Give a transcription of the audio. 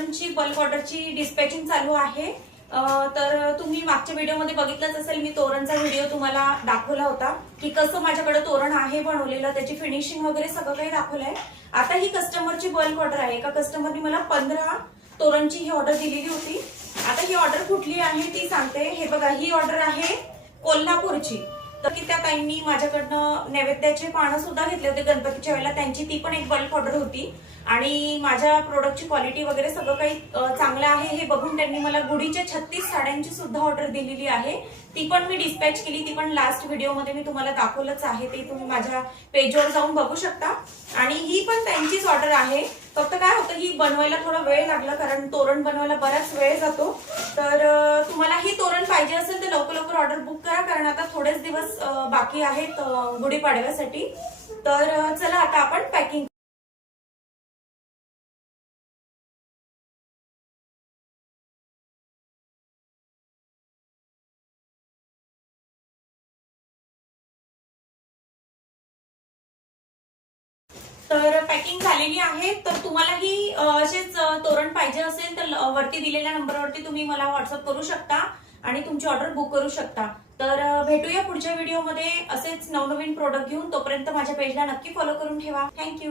तोरणची bulk ऑर्डरची dispatching चालू आहे। तर तुम्ही मागच्या व्हिडिओमध्ये बघितलंच असेल, मी तोरणचा व्हिडिओ तुम्हाला दाखवला होता की कसं माझ्याकडे तोरण आहे बनवलेलं, त्याची फिनिशिंग वगैरे सगळं काही दाखवलंय। आता ही कस्टमरची बल्क ऑर्डर आहे। एका कस्टमरने मला 15 तोरणची ही ऑर्डर दिलेली होती। आता ही ऑर्डर कुठली आहे ती सांगते। हे बघा, ही ऑर्डर आहे कोल्हापूरची। तर की त्या ताईंनी माझ्याकडनं नैवेद्याचे पानं सुद्धा घेतले होते गणपतीच्या वेळेला, त्यांची ती पण एक बल्क ऑर्डर होती। आणि माझ्या प्रोडक्टची क्वालिटी वगैरे सगळं काही चांगलं आहे हे बघून त्यांनी मला गुढीच्या 36 साड्यांची सुद्धा ऑर्डर दिलेली आहे। ती पण मी डिस्पॅच केली, ती पण लास्ट व्हिडिओमध्ये मी तुम्हाला दाखवलंच आहे, ते तुम्ही माझ्या पेजवर जाऊन बघू शकता। आणि ही पण त्यांचीच ऑर्डर आहे। फक्त काय होतं, ही बनवायला थोडा वेळ लागला, कारण तोरण बनवायला बराच वेळ जातो। तर तुम्हाला ही तोरण पाहिजे असेल तर लवकर लवकर ऑर्डर बुक करा, कारण आता थोडेच दिवस बाकी आहेत गुढीपाडव्यासाठी। तर चला आता आपण पॅकिंग। तर पॅकिंग झालेली आहे। तर तुम्हाला ही असेच तोरण पाहिजे असेल तर वरती दिलेल्या नंबरवरती तुम्ही मला व्हॉट्सअप करू शकता आणि तुमची ऑर्डर बुक करू शकता। तर भेटूया पुढच्या व्हिडिओमध्ये असेच नवनवीन प्रोडक्ट घेऊन। तोपर्यंत माझ्या पेजला नक्की फॉलो करून ठेवा। थँक्यू।